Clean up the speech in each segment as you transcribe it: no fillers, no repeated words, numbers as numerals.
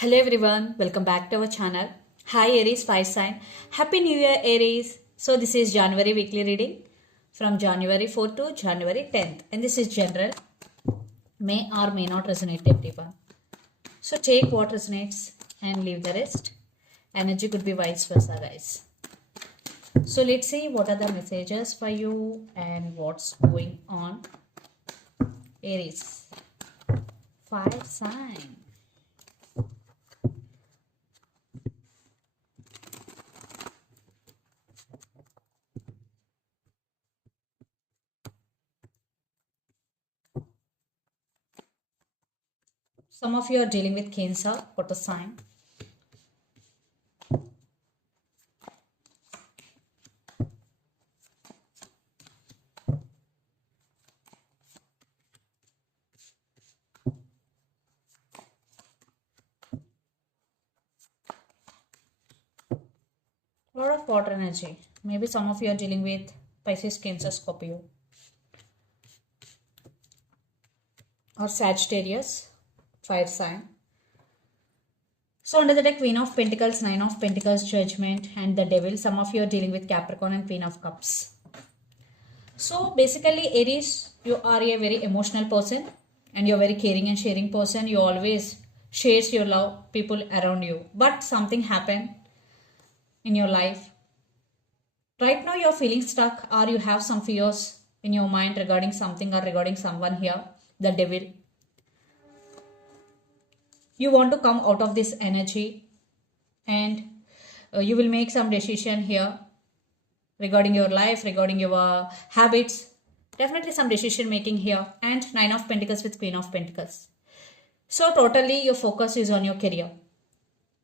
Hello everyone, welcome back to our channel. Hi Aries fire sign. Happy New Year Aries. So this is January weekly reading from January 4th to January 10th, and this is general. May or may not resonate everyone. So take what resonates and leave the rest. Energy could be vice versa, guys. So let's see what are the messages for you and what's going on. Aries fire sign. Some of you are dealing with Cancer, water sign. A lot of water energy. Maybe some of you are dealing with Pisces, Cancer, Scorpio, or Sagittarius, fire sign. So under the deck, Queen of Pentacles, Nine of Pentacles, Judgment, and the Devil. Some of you are dealing with Capricorn and Queen of Cups. So basically, Aries, you are a very emotional person and you're very caring and sharing person. You always shares your love people around you. But something happened in your life. Right now you're feeling stuck or you have some fears in your mind regarding something or regarding someone here, the devil. You want to come out of this energy and you will make some decision here regarding your life, regarding your habits. Definitely some decision making here. And Nine of Pentacles with Queen of Pentacles. So totally your focus is on your career.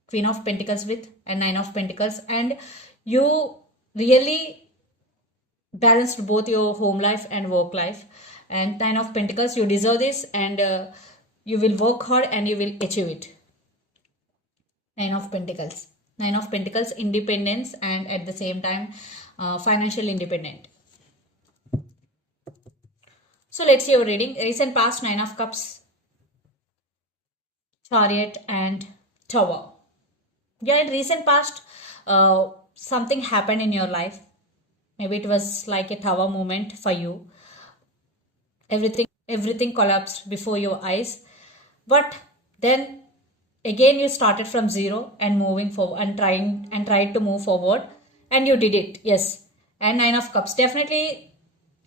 Queen of Pentacles with and Nine of Pentacles, and you really balanced both your home life and work life. And Nine of Pentacles, you deserve this, and you will work hard and you will achieve it. Nine of Pentacles. Nine of Pentacles, independence, and at the same time financial independent. So let's see your reading. Recent past, Nine of Cups, Chariot, and Tower. Yeah, in recent past, something happened in your life. Maybe it was like a tower moment for you. Everything collapsed before your eyes. But then again you started from zero and moving forward and tried to move forward, and you did it. Yes. And Nine of Cups. Definitely,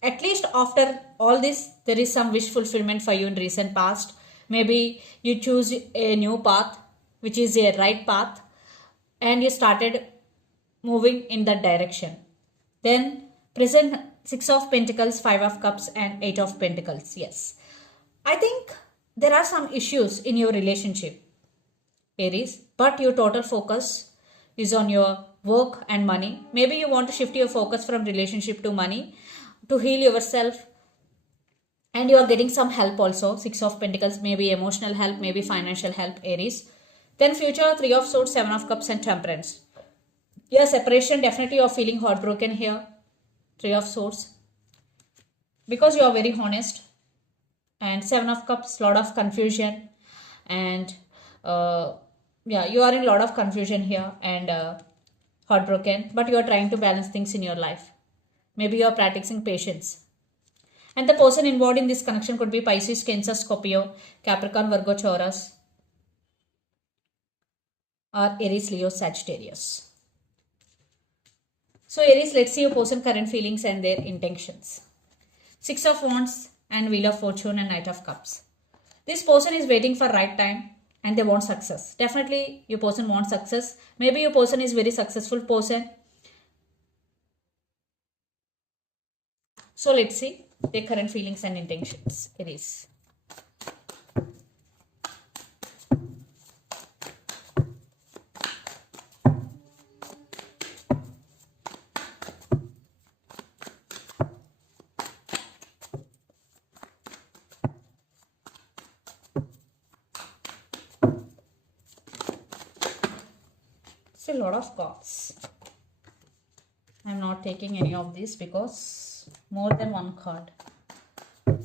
at least after all this, there is some wish fulfillment for you in recent past. Maybe you choose a new path, which is a right path, and you started moving in that direction. Then present, Six of Pentacles, Five of Cups, and Eight of Pentacles. Yes, I think there are some issues in your relationship, Aries, but your total focus is on your work and money. Maybe you want to shift your focus from relationship to money to heal yourself, and you are getting some help also. Six of Pentacles, maybe emotional help, maybe financial help, Aries. Then future, Three of Swords, Seven of Cups, and Temperance. Yeah, separation, definitely you're feeling heartbroken here. Three of Swords. Because you are very honest. And Seven of Cups, lot of confusion. And yeah, you are in a lot of confusion here and heartbroken. But you are trying to balance things in your life. Maybe you are practicing patience. And the person involved in this connection could be Pisces, Cancer, Scorpio, Capricorn, Virgo, Taurus, or Aries, Leo, Sagittarius. So Aries, let's see your person current feelings and their intentions. Six of Wands and Wheel of Fortune and Knight of Cups. This person is waiting for right time and they want success. Definitely your person wants success. Maybe your person is very successful person. So let's see their current feelings and intentions. Aries. A lot of cards. I'm not taking any of these because more than one card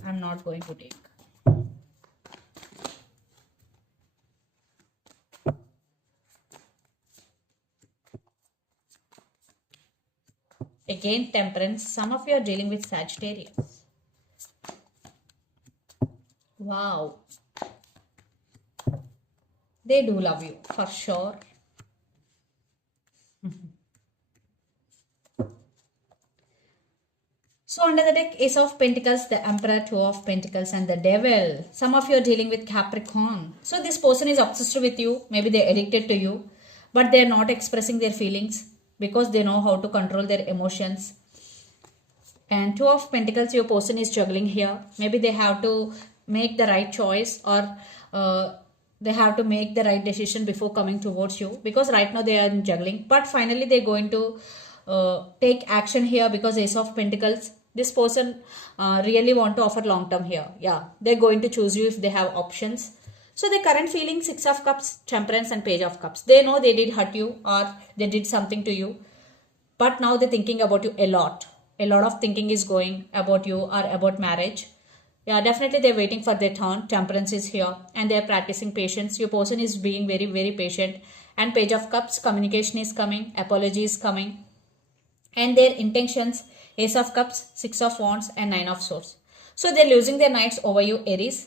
I'm not going to take. Again, Temperance. Some of you are dealing with Sagittarius. Wow. They do love you, for sure. So under the deck, Ace of Pentacles, the Emperor, Two of Pentacles, and the Devil. Some of you are dealing with Capricorn. So this person is obsessed with you. Maybe they're addicted to you. But they're not expressing their feelings because they know how to control their emotions. And Two of Pentacles, your person is juggling here. Maybe they have to make the right choice, or they have to make the right decision before coming towards you. Because right now they are juggling. But finally they're going to take action here, because Ace of Pentacles, this person really want to offer long term here. Yeah, they're going to choose you if they have options. So the current feeling, Six of Cups, Temperance, and Page of Cups. They know they did hurt you, or they did something to you. But now they're thinking about you a lot. A lot of thinking is going about you or about marriage. Yeah, definitely they're waiting for their turn. Temperance is here and they're practicing patience. Your person is being very, very patient. And Page of Cups, communication is coming, apology is coming. And their intentions, Ace of Cups, Six of Wands, and Nine of Swords. So they're losing their nights over you, Aries.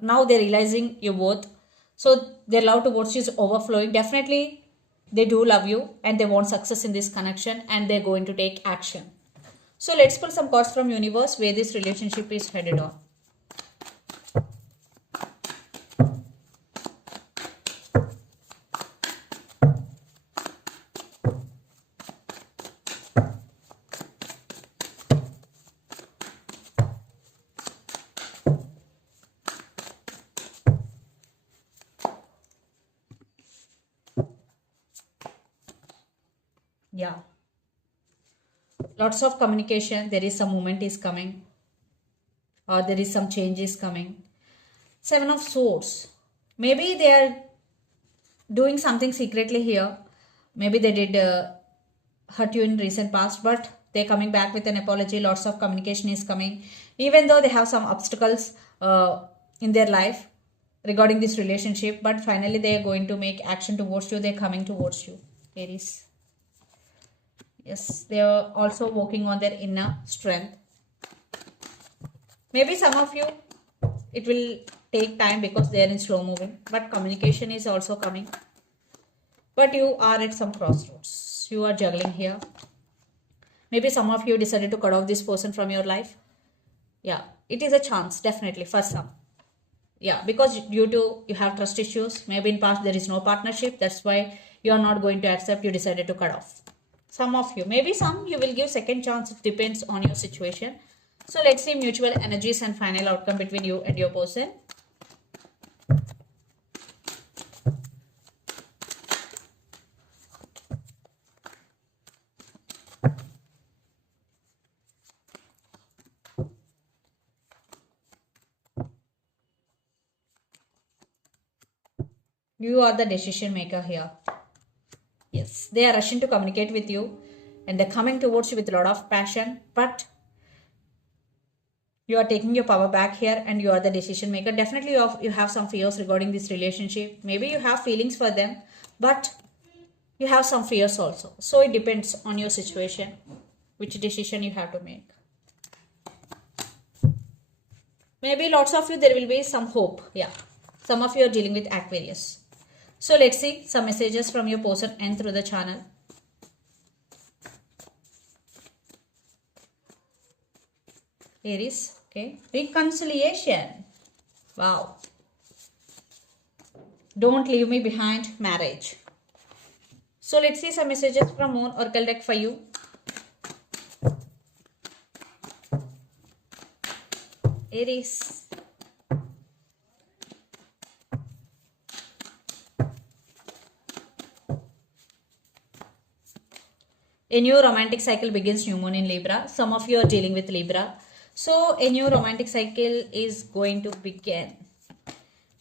Now they're realizing your worth. So their love towards you is overflowing. Definitely they do love you and they want success in this connection, and they're going to take action. So let's pull some cards from universe where this relationship is headed on. Yeah, lots of communication. There is some movement is coming, or there is some changes coming. Seven of Swords. Maybe they are doing something secretly here. Maybe they did hurt you in recent past, but they're coming back with an apology. Lots of communication is coming, even though they have some obstacles in their life regarding this relationship. But finally they are going to make action towards you. They're coming towards you, Aries. Yes, they are also working on their inner strength. Maybe some of you, it will take time because they are in slow moving, but communication is also coming. But you are at some crossroads. You are juggling here. Maybe some of you decided to cut off this person from your life. Yeah, it is a chance, definitely, for some. Yeah, because due to you have trust issues, maybe in past there is no partnership. That's why you are not going to accept. You decided to cut off. Some of you, maybe some you will give second chance. It depends on your situation. So let's see mutual energies and final outcome between you and your person. You are the decision maker here. Yes, they are rushing to communicate with you and they're coming towards you with a lot of passion, but you are taking your power back here and you are the decision maker. Definitely you have some fears regarding this relationship. Maybe you have feelings for them, but you have some fears also. So it depends on your situation, which decision you have to make. Maybe lots of you, there will be some hope. Yeah, some of you are dealing with Aquarius. So let's see some messages from your person and through the channel. Aries, okay. Reconciliation. Wow. Don't leave me behind, marriage. So let's see some messages from Moon Oracle deck for you. Aries. A new romantic cycle begins, new moon in Libra. Some of you are dealing with Libra. So a new romantic cycle is going to begin.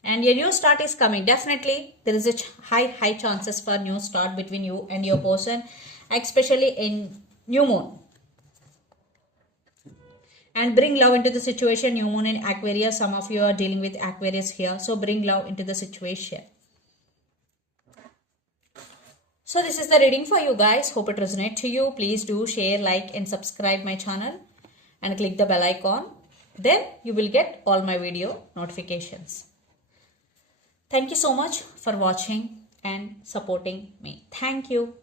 And a new start is coming. Definitely there is a high chances for new start between you and your person, especially in new moon. And bring love into the situation. New moon in Aquarius. Some of you are dealing with Aquarius here. So bring love into the situation. So this is the reading for you guys. Hope it resonates to you. Please do share, like and subscribe my channel and click the bell icon. Then you will get all my video notifications. Thank you so much for watching and supporting me. Thank you.